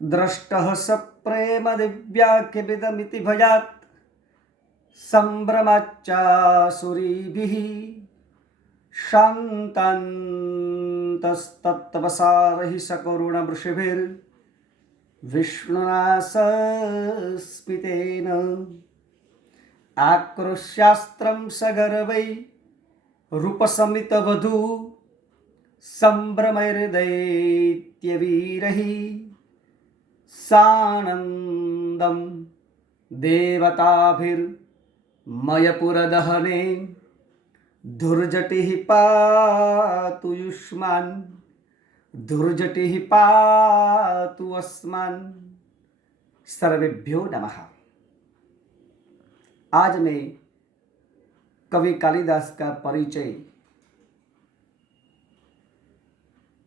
दृष्टः स प्रेम दिव्याख्यविदमिति भयात् सम्भ्रमाच्चासुरीभिः शान्तन्तस्तत्तपसारहि सकरुणवृषभिर्विष्णुना सस्मितेन आक्रोश्यास्त्रं सगर्वै रूपसमितवधू सम्भ्रमैर्दैत्यवीरैः सानन्दं देवताभिर्मयपुरदहने धुर्जटिः पातु युष्मान् धुर्जटिः पातु अस्मान्। सर्वेभ्यो नमः। आज मैं कवि कालिदास का परिचय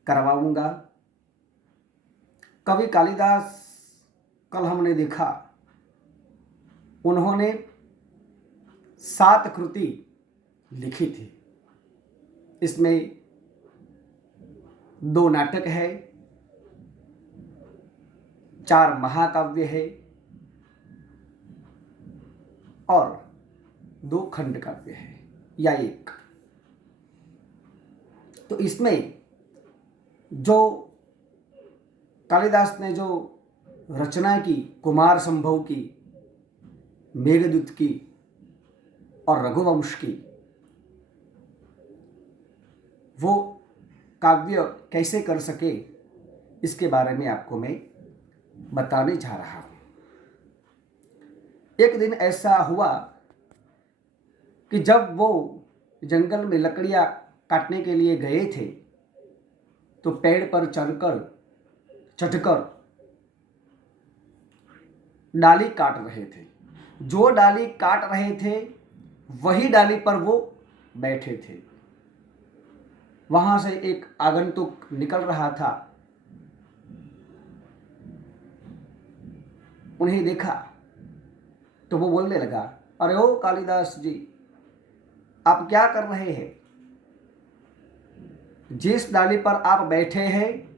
करवाऊंगा। कवि कालिदास, कल हमने देखा, उन्होंने 7 कृति लिखी थी। इसमें 2 नाटक है, 4 महाकाव्य है और 2 खंड काव्य है या 1। तो इसमें जो कालिदास ने जो रचना की, कुमार संभव की, मेघदूत की और रघुवंश की, वो काव्य कैसे कर सके इसके बारे में आपको मैं बताने जा रहा हूं। एक दिन ऐसा हुआ कि जब वो जंगल में लकड़ियां काटने के लिए गए थे तो पेड़ पर चढ़कर डाली काट रहे थे। जो डाली काट रहे थे वही डाली पर वो बैठे थे। वहां से एक आगंतुक निकल रहा था, उन्हें देखा तो वो बोलने लगा, अरे ओ कालिदास जी, आप क्या कर रहे हैं? जिस डाली पर आप बैठे हैं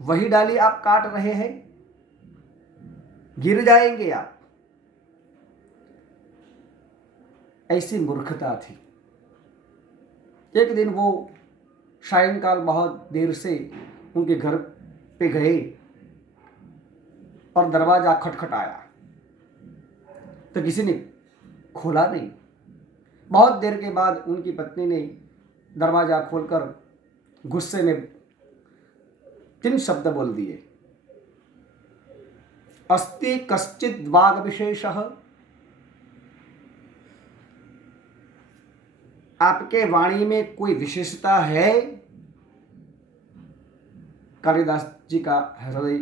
वही डाली आप काट रहे हैं, गिर जाएंगे आप। ऐसी मूर्खता थी। एक दिन वो सायंकाल बहुत देर से उनके घर पे गए और दरवाजा खटखटाया तो किसी ने खोला नहीं। बहुत देर के बाद उनकी पत्नी ने दरवाजा खोलकर गुस्से में 3 शब्द बोल दिए, अस्ति कश्चित् वाग विशेषः, आपके वाणी में कोई विशेषता है? कालिदास जी का हृदय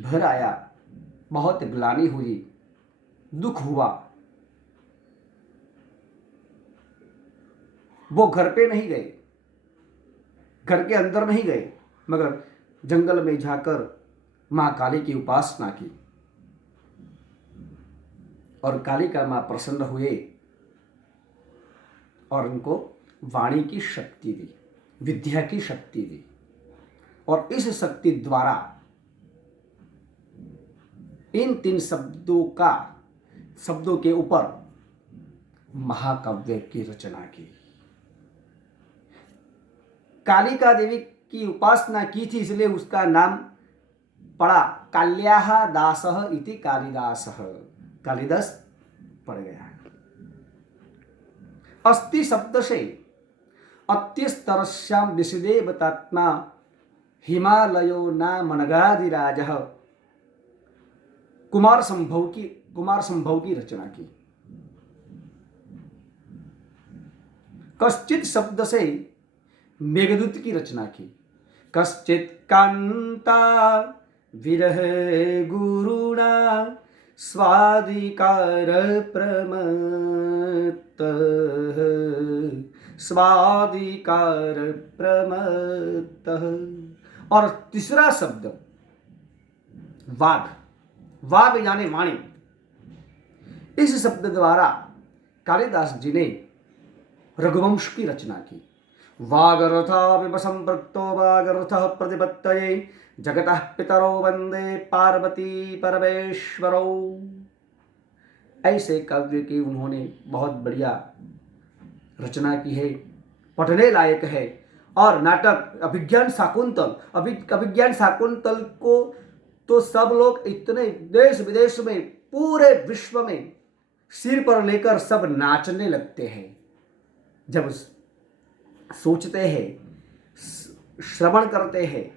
भर आया, बहुत ग्लानि हुई, दुख हुआ। वो घर पे नहीं गए, घर के अंदर नहीं गए, मगर जंगल में जाकर मां काली की उपासना की और कालिका मां प्रसन्न हुए और उनको वाणी की शक्ति दी, विद्या की शक्ति दी। और इस शक्ति द्वारा इन 3 शब्दों के ऊपर महाकाव्य की रचना की। कालिका देवी की उपासना की थी, इसलिए उसका नाम पड़ा काल्याः दासः इति कालिदासः, कालिदास पड़ गया। अस्ति शब्द से अत्यस्तरस्याम विशदेव तात्मा हिमालयो नाम नगाधिराजः, कुमार संभव की रचना की। कश्चित शब्द से मेघदूत की रचना की। कश्चित् कांता विरह गुरुणा स्वादिकार प्रमत्त। और तीसरा शब्द वाग यानी वाणी। इस शब्द द्वारा कालिदास जी ने रघुवंश की रचना की। वागरथा विव संपृक्तो वागरथः प्रतिपत्तये जगतः पितरो वंदे पार्वती परमेश्वरौ। ऐसे काव्य की उन्होंने बहुत बढ़िया रचना की है, पढ़ने लायक है। और नाटक अभिज्ञान शाकुंतल, अभिज्ञान शाकुंतल को तो सब लोग इतने देश विदेश में, पूरे विश्व में सिर पर लेकर सब नाचने लगते हैं जब सोचते हैं, श्रवण करते हैं।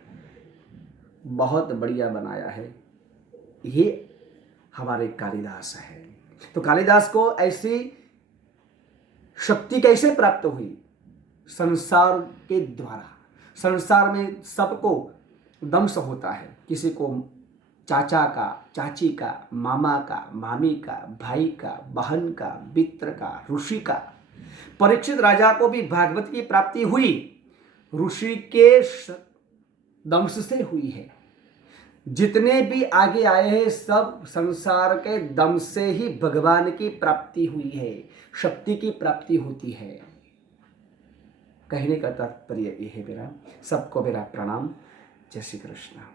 बहुत बढ़िया बनाया है ये हमारे कालिदास है। तो कालिदास को ऐसी शक्ति कैसे प्राप्त हुई? संसार के द्वारा। संसार में सबको दंश होता है, किसी को चाचा का, चाची का, मामा का, मामी का, भाई का, बहन का, मित्र का, ऋषि का। परीक्षित राजा को भी भागवत की प्राप्ति हुई, ऋषि के दंश से हुई है। जितने भी आगे आए हैं सब संसार के दम से ही भगवान की प्राप्ति हुई है, शक्ति की प्राप्ति होती है। कहने का तात्पर्य यह है मेरा। सबको मेरा प्रणाम। जय श्री कृष्ण।